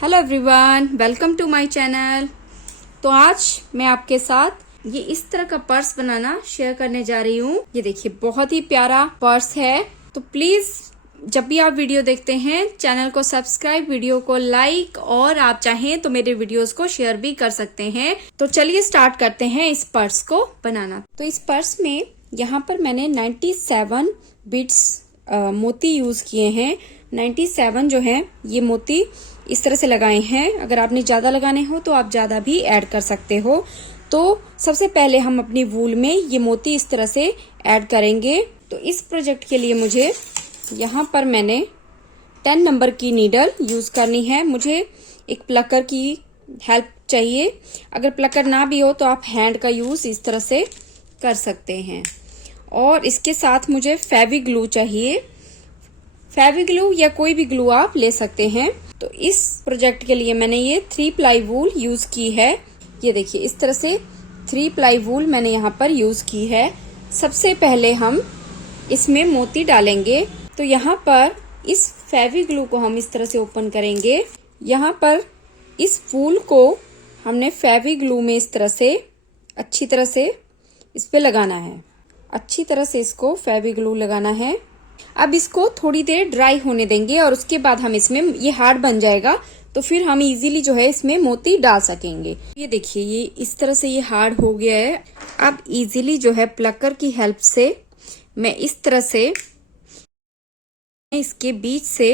Hello everyone, welcome to my channel. तो आज मैं आपके साथ ये इस तरह का पर्स बनाना शेयर करने जा रही हूँ। ये देखिए, बहुत ही प्यारा पर्स है। तो प्लीज जब भी आप वीडियो देखते हैं चैनल को सब्सक्राइब, वीडियो को लाइक और आप चाहें तो मेरे वीडियोस को शेयर भी कर सकते हैं। तो चलिए स्टार्ट करते हैं इस पर्स को बनाना। तो इस पर्स में यहाँ पर मैंने 97 बीट्स मोती यूज किए हैं। 97 जो है ये मोती इस तरह से लगाए हैं। अगर आपने ज्यादा लगाने हो तो आप ज्यादा भी ऐड कर सकते हो। तो सबसे पहले हम अपनी वूल में ये मोती इस तरह से ऐड करेंगे। तो इस प्रोजेक्ट के लिए मुझे यहाँ पर मैंने 10 नंबर की नीडल यूज करनी है। मुझे एक प्लकर की हेल्प चाहिए। अगर प्लकर ना भी हो तो आप हैंड का यूज इस तरह से कर सकते हैं। और इसके साथ मुझे फेवी ग्लू चाहिए। फेवी ग्लू या कोई भी ग्लू आप ले सकते हैं। तो इस प्रोजेक्ट के लिए मैंने ये 3 प्लाई वूल यूज की है। ये देखिए, इस तरह से 3 प्लाई वूल मैंने यहाँ पर यूज की है। सबसे पहले हम इसमें मोती डालेंगे। तो यहाँ पर इस फेवी ग्लू को हम इस तरह से ओपन करेंगे। यहाँ पर इस वूल को हमने फेवी ग्लू में इस तरह से अच्छी तरह से इस पे लगाना है। अच्छी तरह से इसको फेवी ग्लू लगाना है। अब इसको थोड़ी देर ड्राई होने देंगे और उसके बाद हम इसमें, ये हार्ड बन जाएगा तो फिर हम इजीली जो है इसमें मोती डाल सकेंगे। ये देखिए, ये इस तरह से ये हार्ड हो गया है। अब इजीली जो है प्लकर की हेल्प से मैं इस तरह से इसके बीच से,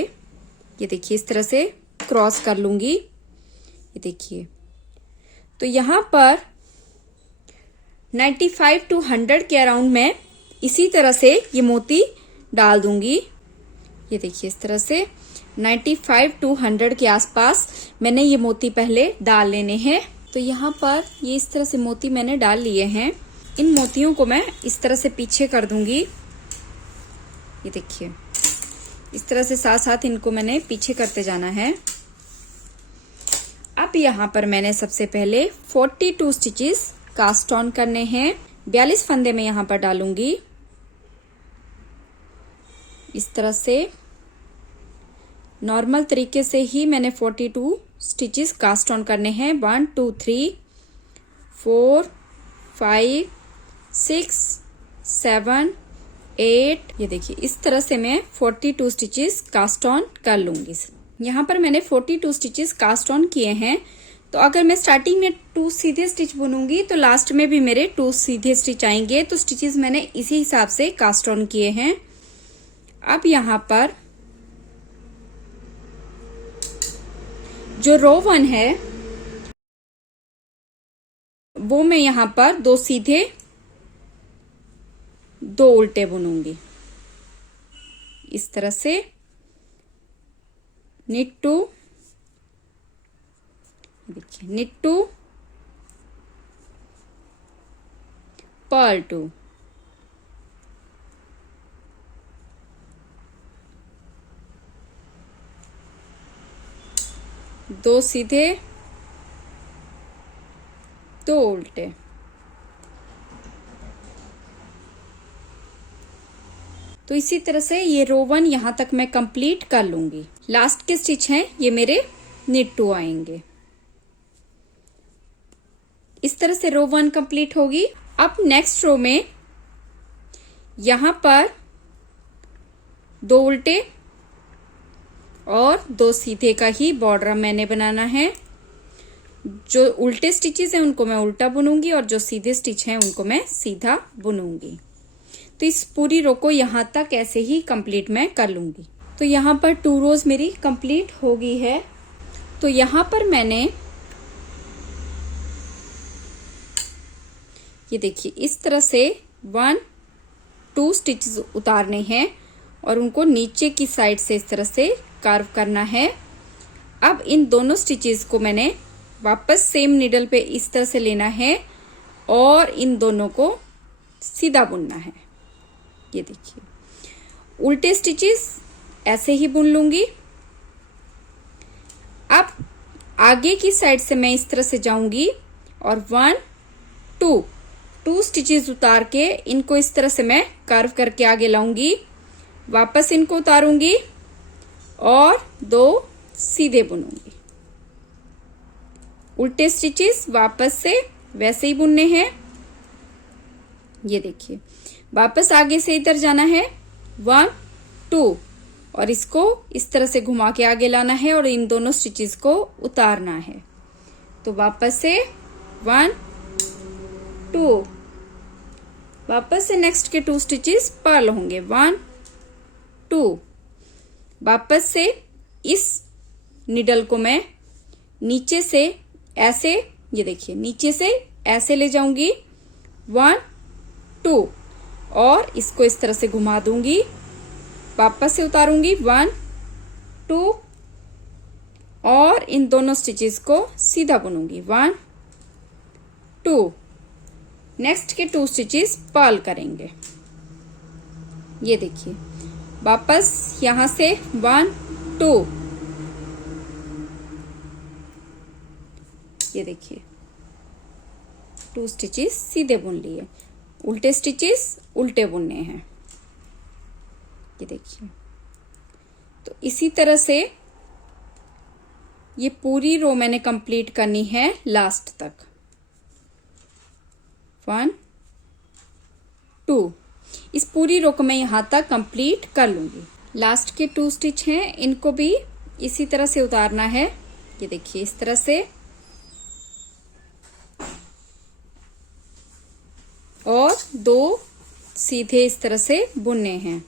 ये देखिए, इस तरह से क्रॉस कर लूंगी। ये देखिए, तो यहाँ पर 95 to 100 के अराउंड मैं इसी तरह से ये मोती डाल दूंगी। ये देखिए, इस तरह से 95 to 100 के आसपास मैंने ये मोती पहले डाल लेने हैं। तो यहाँ पर ये इस तरह से मोती मैंने डाल लिए हैं। इन मोतियों को मैं इस तरह से पीछे कर दूंगी। ये देखिए, इस तरह से साथ साथ इनको मैंने पीछे करते जाना है। अब यहाँ पर मैंने सबसे पहले 42 स्टिचेस कास्ट ऑन करने हैं। 42 फंदे में यहाँ पर डालूंगी। इस तरह से नॉर्मल तरीके से ही मैंने 42 स्टिचेस कास्ट ऑन करने हैं। 1 2 3 4 5 6 7 8। ये देखिए, इस तरह से मैं 42 स्टिचेस कास्ट ऑन कर लूंगी। यहाँ पर मैंने 42 स्टिचेस कास्ट ऑन किए हैं। तो अगर मैं स्टार्टिंग में 2 सीधे स्टिच बुनूंगी तो लास्ट में भी मेरे 2 सीधे स्टिच आएंगे। तो स्टिचेस मैंने इसी हिसाब से कास्ट ऑन किए हैं। अब यहाँ पर जो रो 1 है वो मैं यहाँ पर 2 सीधे 2 उल्टे बुनूंगी। इस तरह से knit 2, देखिए, knit 2 purl 2। दो सीधे 2 उल्टे। तो इसी तरह से ये रो 1 यहां तक मैं कंप्लीट कर लूंगी। लास्ट के स्टिच हैं ये मेरे knit 2 आएंगे। इस तरह से रो 1 कंप्लीट होगी। अब नेक्स्ट रो में यहां पर 2 उल्टे और 2 सीधे का ही बॉर्डर मैंने बनाना है। जो उल्टे स्टिचेस हैं उनको मैं उल्टा बुनूंगी और जो सीधे स्टिच हैं उनको मैं सीधा बुनूंगी। तो इस पूरी रो को यहां तक ऐसे ही कंप्लीट मैं कर लूंगी। तो यहां पर 2 रोज मेरी कंप्लीट हो गई है। तो यहां पर मैंने, ये देखिए, इस तरह से 1 2 स्टिचेस उतारने हैं और उनको नीचे की साइड से इस तरह से कार्व करना है। अब इन दोनों स्टिचेस को मैंने वापस सेम नीडल पे इस तरह से लेना है और इन दोनों को सीधा बुनना है। ये देखिए, उल्टे स्टिचेस ऐसे ही बुन लूंगी। अब आगे की साइड से मैं इस तरह से जाऊंगी और 1 2 स्टिचेस उतार के इनको इस तरह से मैं कर्व करके आगे लाऊंगी। वापस इनको उतारूंगी और 2 सीधे बुनूंगी। उल्टे स्टिचेस वापस से वैसे ही बुनने हैं। ये देखिए, वापस आगे से इधर जाना है 1 2 और इसको इस तरह से घुमा के आगे लाना है और इन दोनों स्टिचेस को उतारना है। तो वापस से 1 2, वापस से नेक्स्ट के 2 स्टिचेस पर्ल होंगे 1 2। वापस से इस निडल को मैं नीचे से ऐसे, ये देखिए नीचे से ऐसे ले जाऊंगी 1 2 और इसको इस तरह से घुमा दूंगी, वापस से उतारूंगी 1 2 और इन दोनों स्टिचेस को सीधा बुनूंगी 1 2। नेक्स्ट के 2 स्टिचेस पर्ल करेंगे। ये देखिए, वापस यहां से 1 2, ये देखिए 2 स्टिचेस सीधे बुन लिए, उल्टे स्टिचेस उल्टे बुनने हैं। ये देखिए, तो इसी तरह से ये पूरी रो मैंने कंप्लीट करनी है लास्ट तक। 1 2, इस पूरी रो को मैं यहां तक कंप्लीट कर लूंगी। लास्ट के 2 स्टिच हैं, इनको भी इसी तरह से उतारना है। ये देखिए इस तरह से, और 2 सीधे इस तरह से बुनने हैं।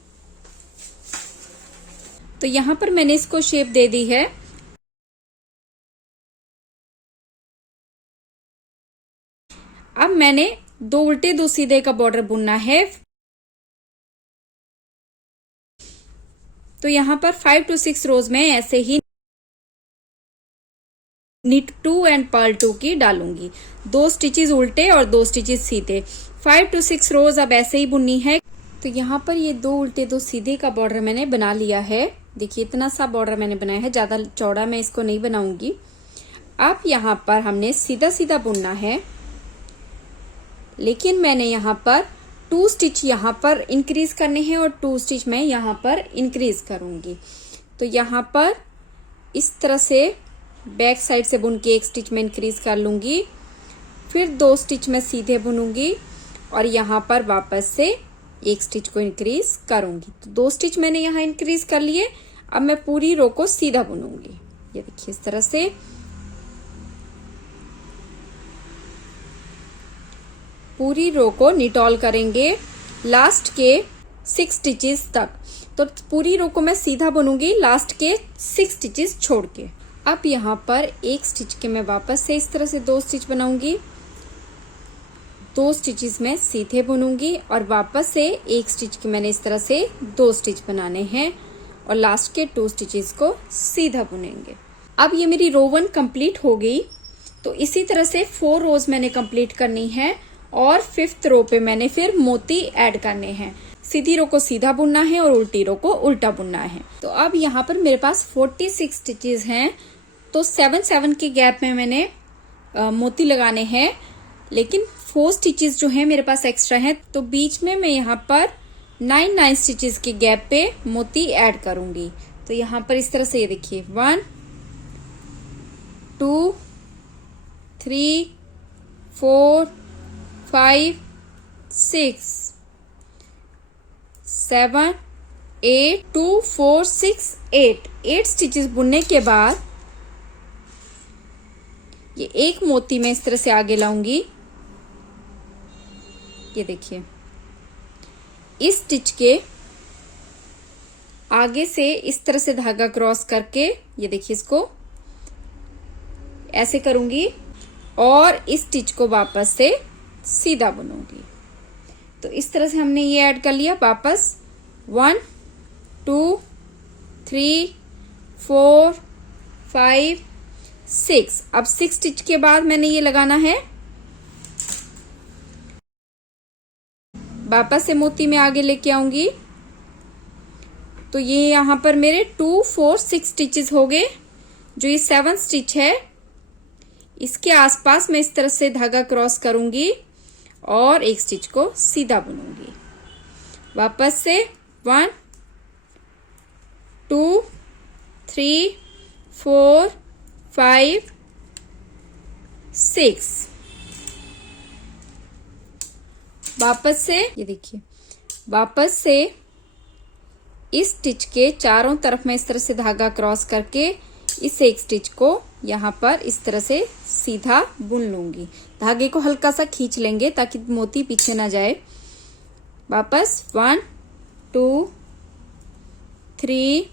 तो यहां पर मैंने इसको शेप दे दी है। अब मैंने 2 उल्टे 2 सीधे का बॉर्डर बुनना है। तो यहां पर 5 to 6 रोज में ऐसे ही निट 2 एंड पर्ल 2 की डालूंगी, 2 स्टिचेस उल्टे और 2 स्टिचेस सीधे। 5 to 6 रोज अब ऐसे ही बुननी है। तो यहाँ पर ये 2 उल्टे 2 सीधे का बॉर्डर मैंने बना लिया है। देखिए इतना सा बॉर्डर मैंने बनाया है, ज्यादा चौड़ा मैं इसको नहीं बनाऊंगी। अब यहाँ पर हमने सीधा सीधा बुनना है, लेकिन मैंने यहाँ पर 2 स्टिच यहाँ पर इंक्रीज करने हैं और 2 स्टिच मैं यहाँ पर इंक्रीज करूंगी। तो यहाँ पर इस तरह से बैक साइड से बुन के 1 स्टिच में इंक्रीज कर लूंगी, फिर 2 स्टिच में सीधे बुनूंगी और यहाँ पर वापस से 1 स्टिच को इंक्रीज करूंगी। तो 2 स्टिच मैंने यहाँ इंक्रीज कर लिए। अब मैं पूरी रो को सीधा बुनूंगी। ये देखिए इस तरह से पूरी रो को निटॉल करेंगे लास्ट के 6 स्टिचेस तक। तो पूरी रो को मैं सीधा बुनूंगी लास्ट के 6 स्टिचेस छोड़ के। अब यहाँ पर 1 स्टिच के मैं वापस से इस तरह से 2 स्टिच बनाऊंगी, 2 स्टिचेस में सीधे बुनूंगी और वापस से 1 स्टिच के मैंने इस तरह से 2 स्टिच बनाने हैं और लास्ट के 2 स्टिचेस को सीधा बुनेंगे। अब ये मेरी रो 1 कंप्लीट हो गई। तो इसी तरह से 4 रोज मैंने कंप्लीट करनी है और 5th रो पे मैंने फिर मोती ऐड करने हैं। सीधी रो को सीधा बुनना है और उल्टी रो को उल्टा बुनना है। तो अब यहाँ पर मेरे पास 46 स्टिचेस हैं, तो 7 के गैप में मैंने मोती लगाने हैं, लेकिन 4 स्टिचेस जो है मेरे पास एक्स्ट्रा हैं, तो बीच में मैं यहाँ पर 9 स्टिचेस के गैप पे मोती ऐड करूंगी। तो यहाँ पर इस तरह से ये देखिए 1 2 3 4 5 6 7 8 2 4 6 8 स्टिचेस बुनने के बाद ये एक मोती मैं इस तरह से आगे लाऊंगी। ये देखिए इस स्टिच के आगे से इस तरह से धागा क्रॉस करके, ये देखिए इसको ऐसे करूंगी और इस स्टिच को वापस से सीधा बुनूंगी। तो इस तरह से हमने ये ऐड कर लिया। वापस 1 2 3 4 5 6। अब 6 स्टिच के बाद मैंने ये लगाना है, वापस से मोती में आगे लेके आऊंगी। तो ये यहां पर मेरे 2 4 6 स्टिचेस हो गए। जो ये 7 स्टिच है इसके आसपास मैं इस तरह से धागा क्रॉस करूंगी और एक स्टिच को सीधा बुनूंगी। वापस से 1 2 3 4 5 6। वापस से ये देखिए, वापस से इस स्टिच के चारों तरफ मैं इस तरह से धागा क्रॉस करके इस एक स्टिच को यहाँ पर इस तरह से सीधा बुन लूंगी। धागे को हल्का सा खींच लेंगे ताकि मोती पीछे ना जाए। वापस 1 2 3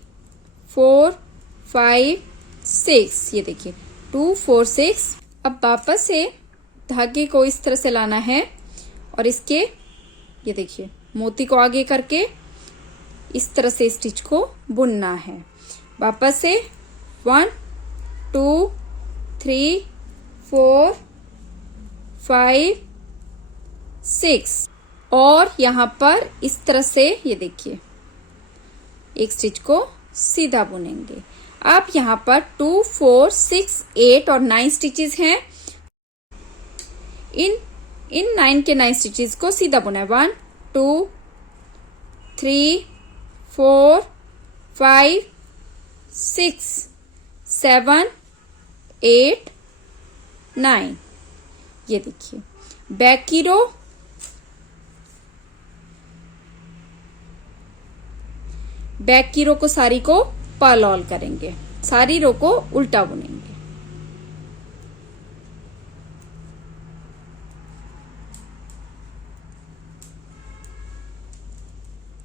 4 5 6, ये देखिए 2 4 6। अब वापस से धागे को इस तरह से लाना है और इसके ये देखिए मोती को आगे करके इस तरह से स्टिच को बुनना है। वापस से 1 2 3 4 5 6 और यहाँ पर इस तरह से ये देखिए एक स्टिच को सीधा बुनेंगे। अब यहाँ पर 2 4 6 8 और 9 स्टिचेस हैं। इन 9 के 9 स्टिचेस को सीधा बुना है। 1 2 3 4 5 6 7 8 9, ये देखिए बैक की रो, बैक की रो को सारी को पर्ल ऑल करेंगे, सारी रो को उल्टा बुनेंगे।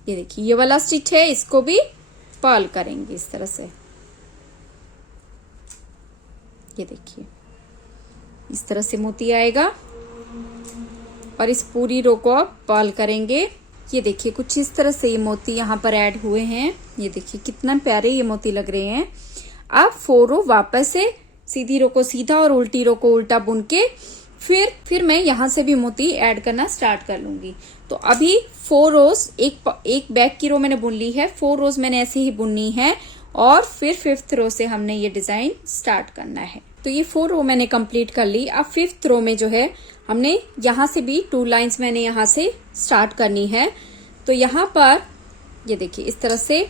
ये देखिए ये वाला स्टिच है, इसको भी पर्ल करेंगे इस तरह से। ये देखिए इस तरह से मोती आएगा और इस पूरी रो को अब पर्ल करेंगे। ये देखिए कुछ इस तरह से ये मोती यहाँ पर ऐड हुए हैं। ये देखिए कितना प्यारे ये मोती लग रहे हैं। अब 4 रो वापस से सीधी रो को सीधा और उल्टी रो को उल्टा बुन के फिर मैं यहाँ से भी मोती ऐड करना स्टार्ट कर लूंगी। तो अभी 4 रोज एक बैक की रो मैंने बुन ली है, 4 रोज मैंने ऐसे ही बुननी है और फिर 5th रो से हमने ये डिजाइन स्टार्ट करना है। तो ये 4 रो मैंने कंप्लीट कर ली। अब 5th रो में जो है हमने यहाँ से भी 2 लाइंस मैंने यहाँ से स्टार्ट करनी है। तो यहाँ पर ये देखिए इस तरह से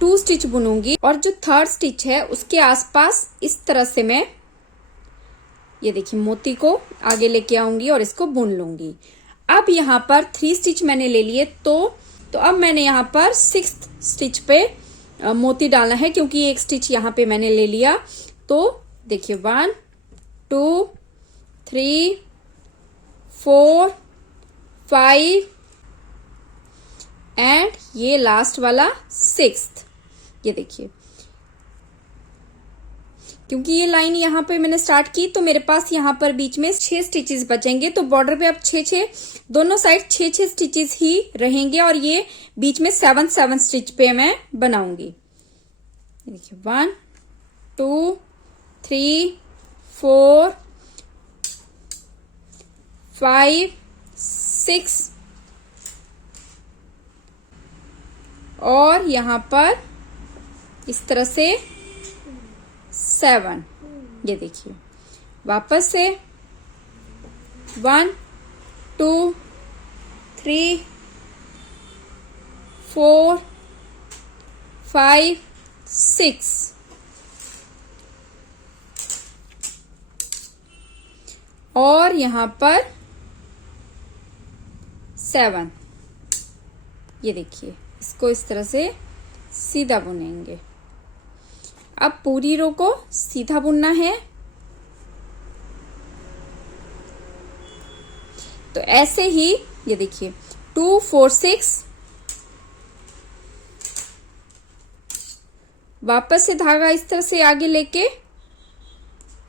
2 स्टिच बुनूंगी और जो 3rd स्टिच है उसके आसपास इस तरह से मैं ये देखिए मोती को आगे लेके आऊंगी और इसको बुन लूंगी। अब यहाँ पर 3 स्टिच मैंने ले लिए तो अब मैंने यहाँ पर 6th स्टिच पे मोती डालना है, क्योंकि एक स्टिच यहाँ पे मैंने ले लिया। तो देखिए 1 2 3 4 5 एंड ये लास्ट वाला 6th। ये देखिए क्योंकि ये लाइन यहाँ पे मैंने स्टार्ट की तो मेरे पास यहाँ पर बीच में 6 स्टिचेस बचेंगे। तो बॉर्डर पे अब 6 दोनों साइड 6 स्टिचेस ही रहेंगे और ये बीच में 7 स्टिच पे मैं बनाऊंगी। देखिए 1 2 3 4 5 6 और यहाँ पर इस तरह से 7। ये देखिए वापस से 1 2 3 4 5 6 और यहाँ पर 7। ये देखिए इसको इस तरह से सीधा बुनेंगे। अब पूरी रो को सीधा बुनना है। तो ऐसे ही ये देखिए 2 4 6 वापस से धागा इस तरह से आगे लेके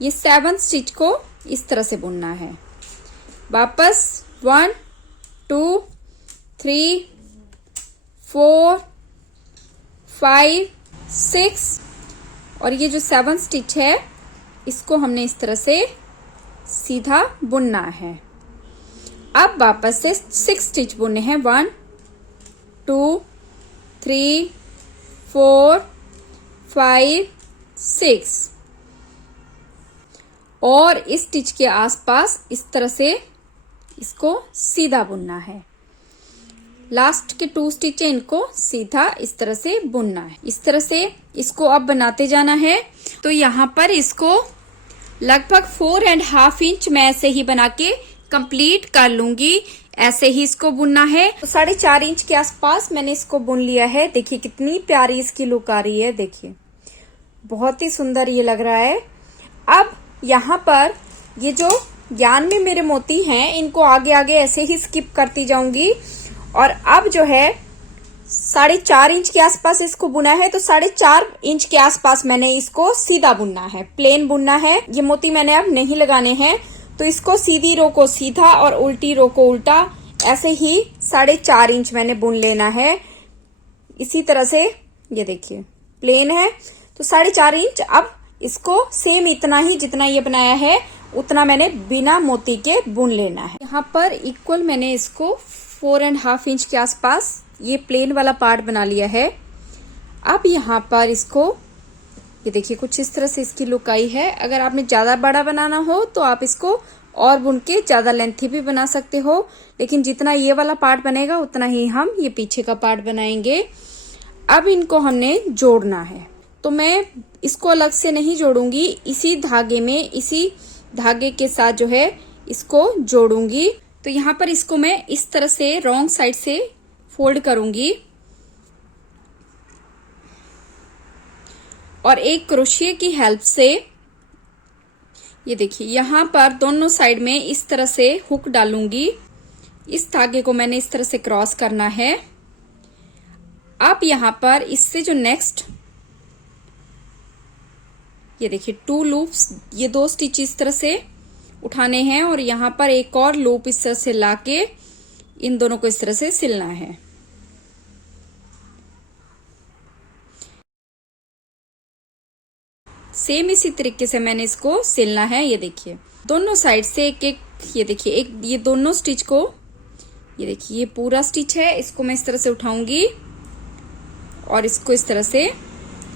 ये 7 स्टिच को इस तरह से बुनना है। वापस 1 2 3 4 5 6 और ये जो 7 स्टिच है इसको हमने इस तरह से सीधा बुनना है। अब वापस से 6 स्टिच बुनने हैं। 1 2 3 4 5 6 और इस स्टिच के आसपास इस तरह से इसको सीधा बुनना है। लास्ट के 2 स्टिच है इनको सीधा इस तरह से बुनना है। इस तरह से इसको अब बनाते जाना है। तो यहाँ पर इसको लगभग 4.5 इंच मैं ऐसे ही बना के कंप्लीट कर लूंगी। ऐसे ही इसको बुनना है। तो 4.5 इंच के आसपास मैंने इसको बुन लिया है। देखिए कितनी प्यारी इसकी लुक आ रही है, देखिए बहुत ही सुंदर ये लग रहा है। अब यहाँ पर ये जो ज्ञान में मेरे मोती हैं, इनको आगे आगे ऐसे ही स्किप करती जाऊंगी। और अब जो है 4.5 इंच के आसपास इसको बुना है, तो 4.5 इंच के आसपास मैंने इसको सीधा बुनना है, प्लेन बुनना है। ये मोती मैंने अब नहीं लगाने हैं, तो इसको सीधी रो को सीधा और उल्टी रो को उल्टा ऐसे ही 4.5 इंच मैंने बुन लेना है। इसी तरह से ये देखिए प्लेन है, तो 4.5 इंच। अब इसको सेम इतना ही जितना ये बनाया है उतना मैंने बिना मोती के बुन लेना है। यहाँ पर इक्वल मैंने इसको 4.5 इंच के आसपास ये प्लेन वाला पार्ट बना लिया है। अब यहाँ पर इसको ये देखिए कुछ इस तरह से इसकी लुक आई है। अगर आपने ज्यादा बड़ा बनाना हो तो आप इसको और बुन के ज्यादा लेंथी भी बना सकते हो, लेकिन जितना ये वाला पार्ट बनेगा उतना ही हम ये पीछे का पार्ट बनाएंगे। अब इनको हमने जोड़ना है, तो मैं इसको अलग से नहीं जोड़ूंगी, इसी धागे में, इसी धागे के साथ जो है इसको जोड़ूंगी। तो यहाँ पर इसको मैं इस तरह से रॉन्ग साइड से फोल्ड करूंगी और एक क्रोशिया की हेल्प से ये देखिए यहाँ पर दोनों साइड में इस तरह से हुक डालूंगी। इस धागे को मैंने इस तरह से क्रॉस करना है। अब यहाँ पर इससे जो नेक्स्ट ये देखिए 2 लूप्स, ये 2 स्टिच इस तरह से उठाने हैं और यहाँ पर एक और लूप इस तरह से लाके इन दोनों को इस तरह से सिलना है। सेम इसी तरीके से मैंने इसको सिलना है। ये देखिए दोनों साइड से एक एक, ये देखिए एक, ये दोनों स्टिच को, ये देखिए ये पूरा स्टिच है, इसको मैं इस तरह से उठाऊंगी और इसको इस तरह से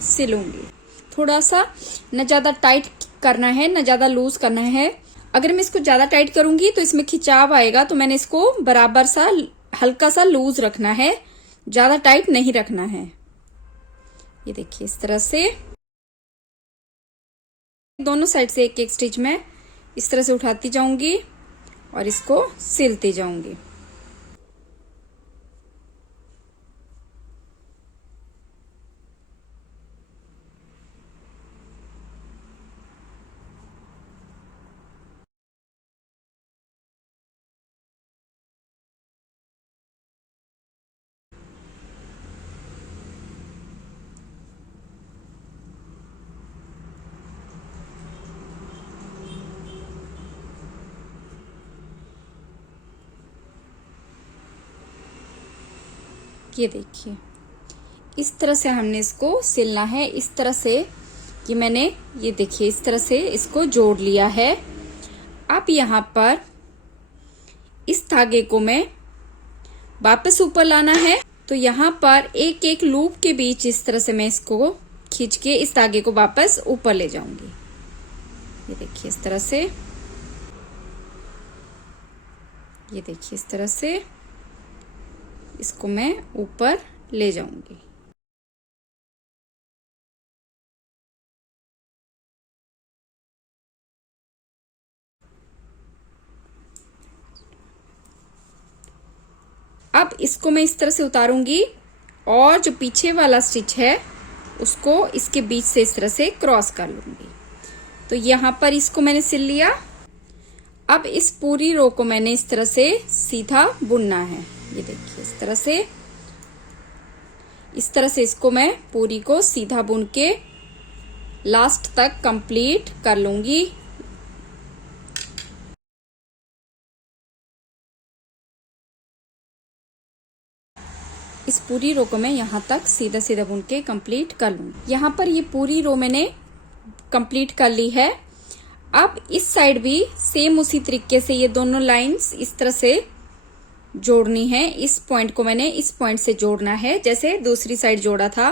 सिलूंगी। थोड़ा सा न ज्यादा टाइट करना है न ज्यादा लूज करना है। अगर मैं इसको ज्यादा टाइट करूंगी तो इसमें खिंचाव आएगा, तो मैंने इसको बराबर सा हल्का सा लूज रखना है, ज्यादा टाइट नहीं रखना है। ये देखिए इस तरह से दोनों साइड से एक एक स्टिच में इस तरह से उठाती जाऊंगी और इसको सिलती जाऊंगी। ये देखिए इस तरह से हमने इसको सिलना है। इस तरह से कि मैंने ये देखिए इस तरह से इसको जोड़ लिया है। अब यहाँ पर इस धागे को मैं वापस ऊपर लाना है, तो यहाँ पर एक एक लूप के बीच इस तरह से मैं इसको खींच के इस धागे को वापस ऊपर ले जाऊंगी। ये देखिए इस तरह से, ये देखिए इस तरह से इसको मैं ऊपर ले जाऊंगी। अब इसको मैं इस तरह से उतारूंगी और जो पीछे वाला स्टिच है उसको इसके बीच से इस तरह से क्रॉस कर लूंगी। तो यहाँ पर इसको मैंने सिल लिया। अब इस पूरी रो को मैंने इस तरह से सीधा बुनना है। ये देखिए इस तरह से इसको मैं पूरी को सीधा बुन के लास्ट तक कंप्लीट कर लूंगी। इस पूरी रो को मैं यहाँ तक सीधा सीधा बुन के कंप्लीट कर लूंगी। यहाँ पर ये पूरी रो मैंने कंप्लीट कर ली है। अब इस साइड भी सेम उसी तरीके से ये दोनों लाइंस इस तरह से जोड़नी है। इस पॉइंट को मैंने इस पॉइंट से जोड़ना है जैसे दूसरी साइड जोड़ा था।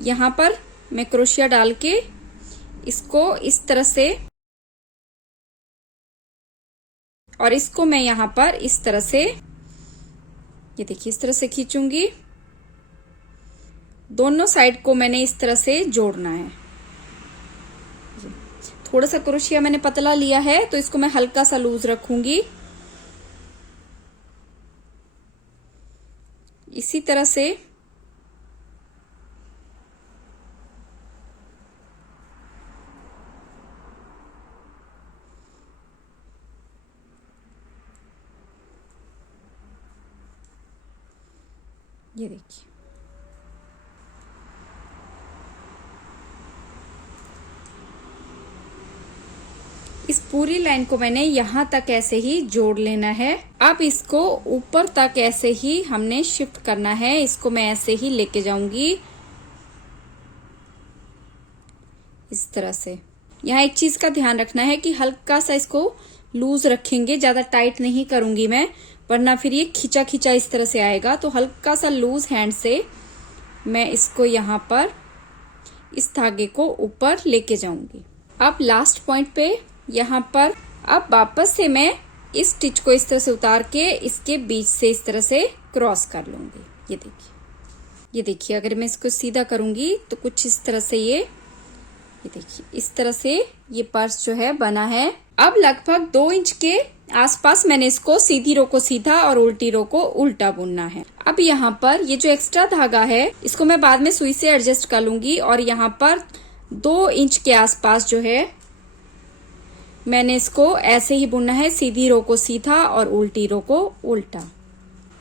यहाँ पर मैं क्रोशिया डाल के इसको इस तरह से, और इसको मैं यहाँ पर इस तरह से, ये देखिए इस तरह से खींचूंगी। दोनों साइड को मैंने इस तरह से जोड़ना है। थोड़ा सा क्रोशिया मैंने पतला लिया है तो इसको मैं हल्का सा लूज रखूंगी। इसी तरह से ये देखिए, इस पूरी लाइन को मैंने यहां तक ऐसे ही जोड़ लेना है। अब इसको ऊपर तक ऐसे ही हमने शिफ्ट करना है। इसको मैं ऐसे ही लेके जाऊंगी इस तरह से। यहाँ एक चीज का ध्यान रखना है कि हल्का सा इसको लूज रखेंगे, ज्यादा टाइट नहीं करूंगी मैं, वरना फिर ये खिंचा खिंचा इस तरह से आएगा। तो हल्का सा लूज हैंड से मैं इसको यहाँ पर इस धागे को ऊपर लेके जाऊंगी। अब लास्ट पॉइंट पे यहाँ पर अब वापस से मैं इस स्टिच को इस तरह से उतार के इसके बीच से इस तरह से क्रॉस कर लूंगी। ये देखिए, ये देखिए, अगर मैं इसको सीधा करूंगी तो कुछ इस तरह से ये देखिए, इस तरह से ये पर्स जो है बना है। अब लगभग 2 इंच के आसपास मैंने इसको सीधी रो को सीधा और उल्टी रो को उल्टा बुनना है। अब यहाँ पर ये जो एक्स्ट्रा धागा है इसको मैं बाद में सुई से एडजस्ट कर लूंगी और यहाँ पर 2 इंच के आसपास जो है मैंने इसको ऐसे ही बुनना है, सीधी रो को सीधा और उल्टी रो को उल्टा।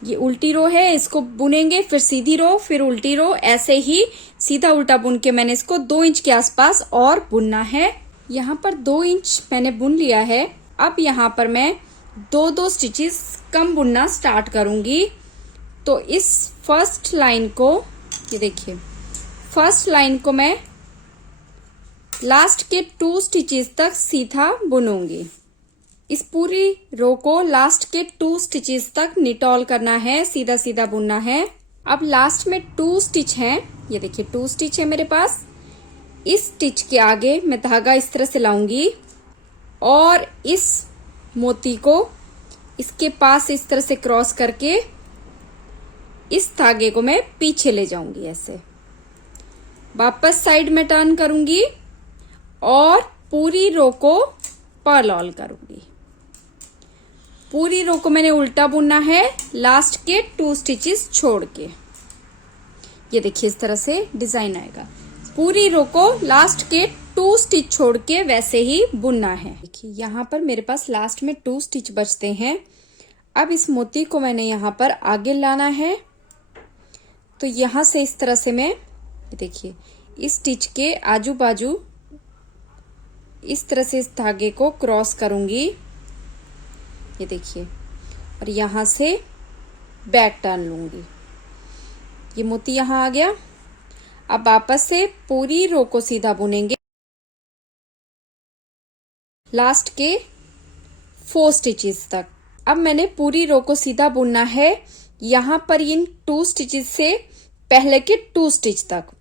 ये उल्टी रो है, इसको बुनेंगे, फिर सीधी रो, फिर उल्टी रो, ऐसे ही सीधा उल्टा बुन के मैंने इसको 2 इंच के आसपास और बुनना है। यहाँ पर 2 इंच मैंने बुन लिया है। अब यहाँ पर मैं 2-2 स्टिचेस कम बुनना स्टार्ट करूंगी। तो इस फर्स्ट लाइन को, ये देखिए, फर्स्ट लाइन को मैं लास्ट के 2 स्टिचेस तक सीधा बुनूंगी। इस पूरी रो को लास्ट के 2 स्टिचेस तक निटॉल करना है, सीधा सीधा बुनना है। अब लास्ट में 2 स्टिच हैं, ये देखिए 2 स्टिच है मेरे पास। इस स्टिच के आगे मैं धागा इस तरह से लाऊंगी और इस मोती को इसके पास इस तरह से क्रॉस करके इस धागे को मैं पीछे ले जाऊंगी। ऐसे वापस साइड में टर्न करूंगी और पूरी रो को पर्ल ऑल करूंगी। पूरी रो को मैंने उल्टा बुनना है लास्ट के 2 स्टिचेस छोड़ के। ये देखिए, इस तरह से डिजाइन आएगा। पूरी रो को लास्ट के 2 स्टिच छोड़ के वैसे ही बुनना है। देखिए, यहाँ पर मेरे पास लास्ट में 2 स्टिच बचते हैं। अब इस मोती को मैंने यहाँ पर आगे लाना है। तो यहाँ से इस तरह से मैं, देखिए, इस स्टिच के आजू बाजू इस तरह से इस धागे को क्रॉस करूंगी। ये देखिए, और यहां से बैक टर्न लूंगी। ये मोती यहां आ गया। अब वापस से पूरी रो को सीधा बुनेंगे लास्ट के 4 स्टिचेस तक। अब मैंने पूरी रो को सीधा बुनना है यहां पर इन 2 स्टिचेस से पहले के 2 स्टिच तक।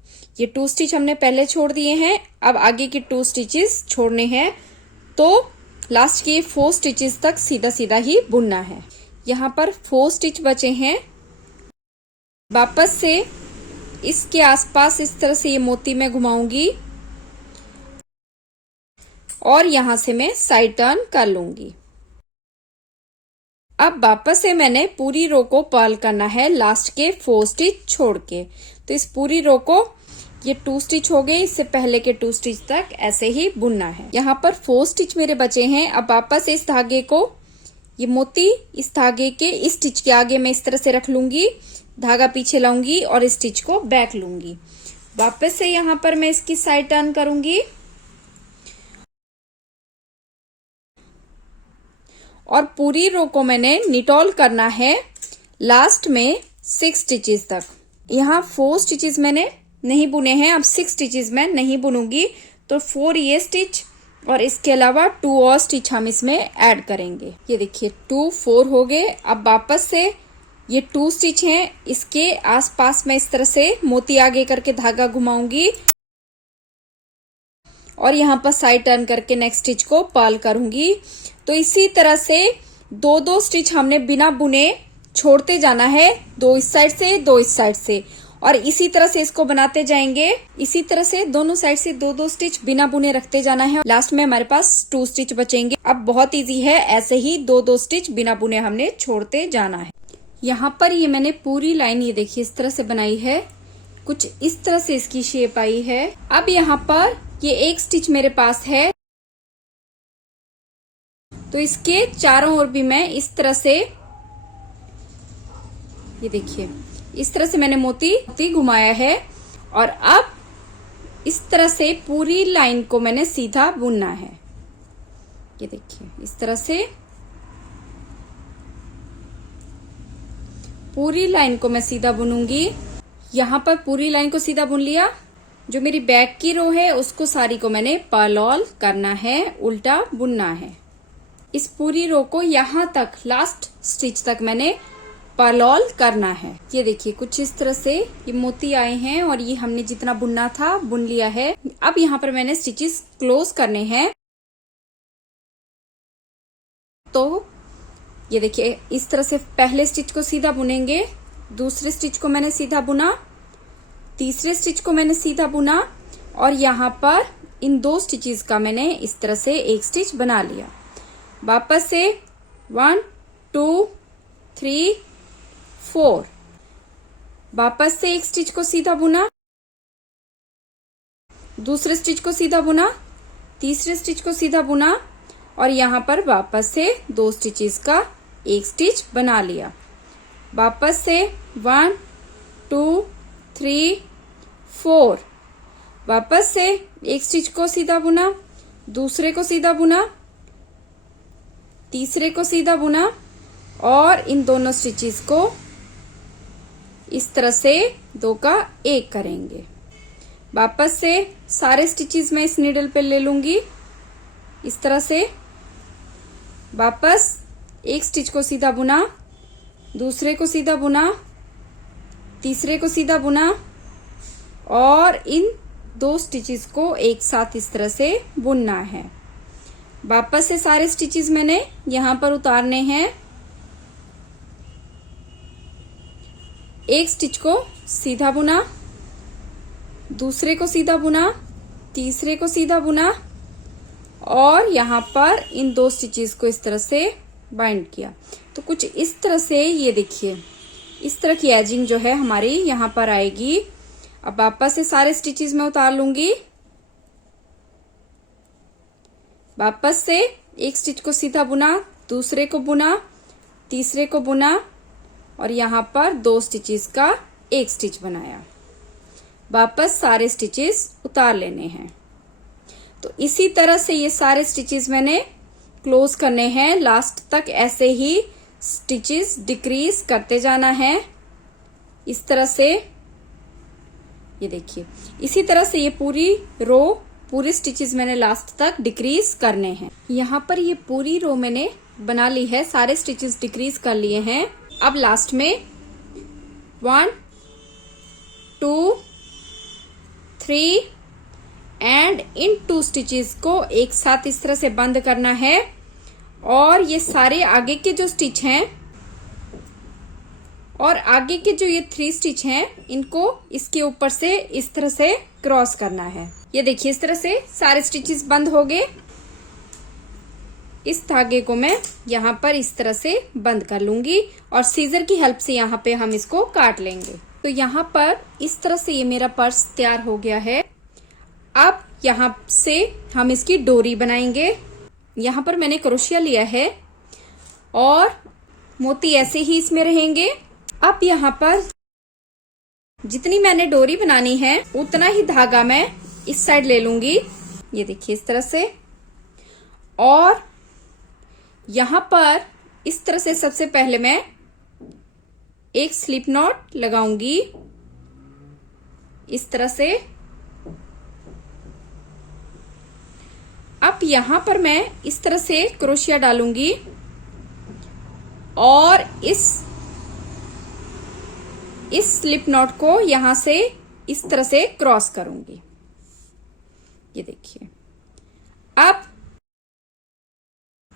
ये 2 स्टिच हमने पहले छोड़ दिए हैं, अब आगे के 2 स्टिचेस छोड़ने हैं। तो लास्ट के 4 स्टिचेस तक सीधा सीधा ही बुनना है। यहाँ पर 4 स्टिच बचे हैं। वापस से इसके आसपास इस तरह से ये मोती मैं घुमाऊंगी और यहां से मैं साइड टर्न कर लूंगी। अब वापस से मैंने पूरी रो को पर्ल करना है लास्ट के 4 स्टिच छोड़ के। तो इस पूरी रो को, ये 2 स्टिच हो गए, इससे पहले के 2 स्टिच तक ऐसे ही बुनना है। यहाँ पर 4 स्टिच मेरे बचे हैं। अब वापस इस धागे को, ये मोती इस धागे के इस स्टिच के आगे मैं इस तरह से रख लूंगी, धागा पीछे लाऊंगी और इस स्टिच को बैक लूंगी। वापस से यहाँ पर मैं इसकी साइड टर्न करूंगी और पूरी रो को मैंने निटॉल करना है लास्ट में 6 स्टिचेस तक। यहाँ 4 स्टिचेस मैंने नहीं बुने हैं, अब 6 स्टिचेस मैं नहीं बुनूंगी। तो 4 ये स्टिच और इसके अलावा 2 और स्टिच हम इसमें ऐड करेंगे। ये देखिए 2 4 हो गए। अब वापस से ये 2 स्टिच हैं, इसके आसपास मैं इस तरह से मोती आगे करके धागा घुमाऊंगी और यहाँ पर साइड टर्न करके नेक्स्ट स्टिच को पर्ल करूंगी। तो इसी तरह से 2-2 स्टिच हमने बिना बुने छोड़ते जाना है, 2 इस साइड से 2 इस साइड से। और इसी तरह से इसको बनाते जाएंगे। इसी तरह से दोनों साइड से 2-2 स्टिच बिना बुने रखते जाना है। लास्ट में हमारे पास 2 स्टिच बचेंगे। अब बहुत इजी है, ऐसे ही 2-2 स्टिच बिना बुने हमने छोड़ते जाना है। यहाँ पर ये मैंने पूरी लाइन ये देखिए इस तरह से बनाई है, कुछ इस तरह से इसकी शेप आई है। अब यहाँ पर ये 1 स्टिच मेरे पास है, तो इसके चारों ओर भी मैं इस तरह से ये देखिए इस तरह से मैंने मोती घुमाया है। और अब इस तरह से पूरी लाइन को मैंने सीधा बुनना है। ये देखिए इस तरह से पूरी लाइन को मैं सीधा बुनूंगी। यहाँ पर पूरी लाइन को सीधा बुन लिया। जो मेरी बैक की रो है उसको सारी को मैंने पर्ल करना है, उल्टा बुनना है। इस पूरी रो को यहाँ तक लास्ट स्टिच तक मैंने पर्ल करना है। ये देखिए कुछ इस तरह से ये मोती आए हैं और ये हमने जितना बुनना था बुन लिया है। अब यहाँ पर मैंने स्टिचेस क्लोज करने हैं। तो ये देखिए इस तरह से पहले स्टिच को सीधा बुनेंगे, दूसरे स्टिच को मैंने सीधा बुना, तीसरे स्टिच को मैंने सीधा बुना और यहाँ पर इन 2 स्टिचेस का मैंने इस तरह से 1 स्टिच बना लिया। वापस से 1 2 3 4 वापस से 1 स्टिच को सीधा बुना, दूसरे स्टिच को सीधा बुना, तीसरे स्टिच को सीधा बुना और यहाँ पर वापस से 2 स्टिचेस का 1 स्टिच बना लिया। वापस से 1 2 3 4 वापस से 1 स्टिच को सीधा बुना, दूसरे को सीधा बुना, तीसरे को सीधा बुना और इन दोनों स्टिचेस को इस तरह से 2 का 1 करेंगे। वापस से सारे स्टिचेस मैं इस नीडल पे ले लूंगी इस तरह से। वापस 1 स्टिच को सीधा बुना, दूसरे को सीधा बुना, तीसरे को सीधा बुना और इन 2 स्टिचेस को एक साथ इस तरह से बुनना है। वापस से सारे स्टिचेस मैंने यहाँ पर उतारने हैं। 1 स्टिच को सीधा बुना, दूसरे को सीधा बुना, तीसरे को सीधा बुना और यहाँ पर इन 2 स्टिचेस को इस तरह से बाइंड किया। तो कुछ इस तरह से ये देखिए इस तरह की एजिंग जो है हमारी यहाँ पर आएगी। अब वापस से सारे स्टिचेस में उतार लूंगी। वापस से 1 स्टिच को सीधा बुना, दूसरे को बुना, तीसरे को बुना और यहाँ पर 2 स्टिचेस का 1 स्टिच बनाया। वापस सारे स्टिचेस उतार लेने हैं। तो इसी तरह से ये सारे स्टिचेस मैंने क्लोज करने हैं लास्ट तक। ऐसे ही स्टिचेस डिक्रीज करते जाना है इस तरह से। ये देखिए इसी तरह से ये पूरी रो पूरे स्टिचेस मैंने लास्ट तक डिक्रीज करने हैं। यहाँ पर ये पूरी रो मैंने बना ली है, सारे स्टिचेस डिक्रीज कर लिए हैं। अब लास्ट में 1 2 3 एंड इन 2 स्टिचेस को एक साथ इस तरह से बंद करना है और ये सारे आगे के जो स्टिच हैं और आगे के जो ये 3 स्टिच हैं इनको इसके ऊपर से इस तरह से क्रॉस करना है। ये देखिए इस तरह से सारे स्टिचेस बंद हो गए। इस धागे को मैं यहाँ पर इस तरह से बंद कर लूंगी और सीजर की हेल्प से यहाँ पे हम इसको काट लेंगे। तो यहाँ पर इस तरह से ये मेरा पर्स तैयार हो गया है। अब यहाँ से हम इसकी डोरी बनाएंगे। यहाँ पर मैंने क्रोशिया लिया है और मोती ऐसे ही इसमें रहेंगे। अब यहाँ पर जितनी मैंने डोरी बनानी है उतना ही धागा मैं इस साइड ले लूंगी। ये देखिए इस तरह से और यहाँ पर इस तरह से सबसे पहले मैं एक स्लिप नॉट लगाऊंगी इस तरह से। अब यहाँ पर मैं इस तरह से क्रोशिया डालूंगी और इस स्लिप नॉट को यहां से इस तरह से क्रॉस करूंगी। ये देखिए अब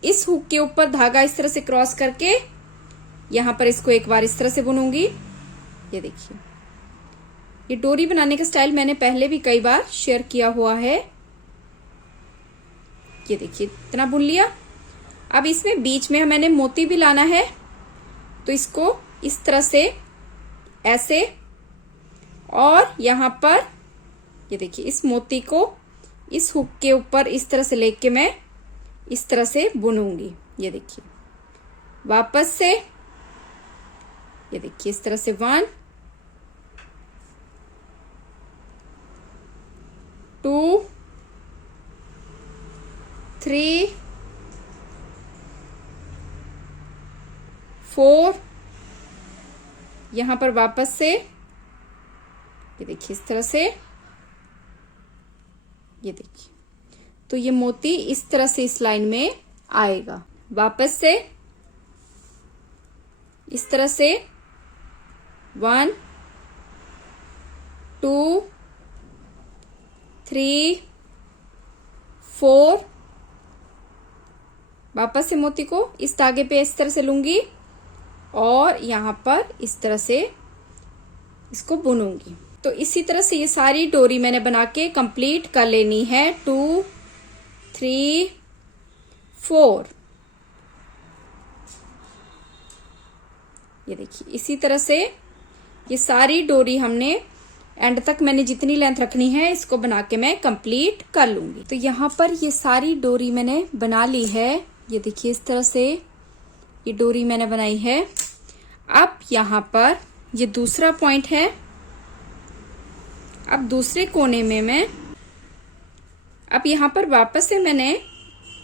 इस हुक के ऊपर धागा इस तरह से क्रॉस करके यहां पर इसको एक बार इस तरह से बुनूंगी। ये देखिए ये डोरी बनाने का स्टाइल मैंने पहले भी कई बार शेयर किया हुआ है। ये देखिए इतना बुन लिया। अब इसमें बीच में मैंने मोती भी लाना है, तो इसको इस तरह से ऐसे, और यहां पर ये देखिए इस मोती को इस हुक के ऊपर इस तरह से लेके मैं इस तरह से बुनूंगी। ये देखिए वापस से, ये देखिए इस तरह से 1 2 3 4, यहां पर वापस से, ये देखिए इस तरह से, ये देखिए तो ये मोती इस तरह से इस लाइन में आएगा। वापस से इस तरह से 1 2 3 4, वापस से मोती को इस धागे पे इस तरह से लूंगी और यहां पर इस तरह से इसको बुनूंगी। तो इसी तरह से ये सारी डोरी मैंने बना के कंप्लीट कर लेनी है। 2 3 4, ये देखिए इसी तरह से ये सारी डोरी हमने एंड तक, मैंने जितनी लेंथ रखनी है इसको बना के मैं कंप्लीट कर लूंगी। तो यहाँ पर ये सारी डोरी मैंने बना ली है। ये देखिए इस तरह से ये डोरी मैंने बनाई है। अब यहाँ पर ये दूसरा पॉइंट है। अब दूसरे कोने में मैं, अब यहाँ पर वापस से मैंने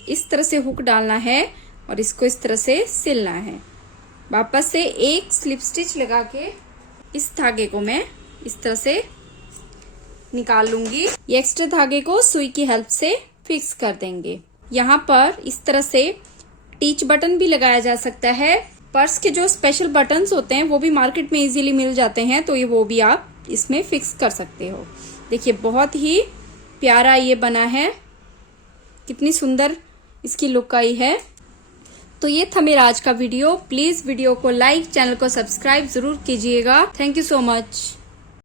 इस तरह से हुक डालना है और इसको इस तरह से सिलना है। वापस से एक स्लिप स्टिच लगा के इस धागे को मैं इस तरह से निकाल लूंगी। ये एक्स्ट्रा धागे को सुई की हेल्प से फिक्स कर देंगे। यहाँ पर इस तरह से टीच बटन भी लगाया जा सकता है। पर्स के जो स्पेशल बटन्स होते हैं वो भी मार्केट में इजीली मिल जाते हैं, तो ये वो भी आप इसमें फिक्स कर सकते हो। देखिए बहुत ही प्यारा ये बना है, कितनी सुंदर इसकी लुक आई है। तो ये था मेरा आज का वीडियो। प्लीज वीडियो को लाइक, चैनल को सब्सक्राइब जरूर कीजिएगा। Thank you so much.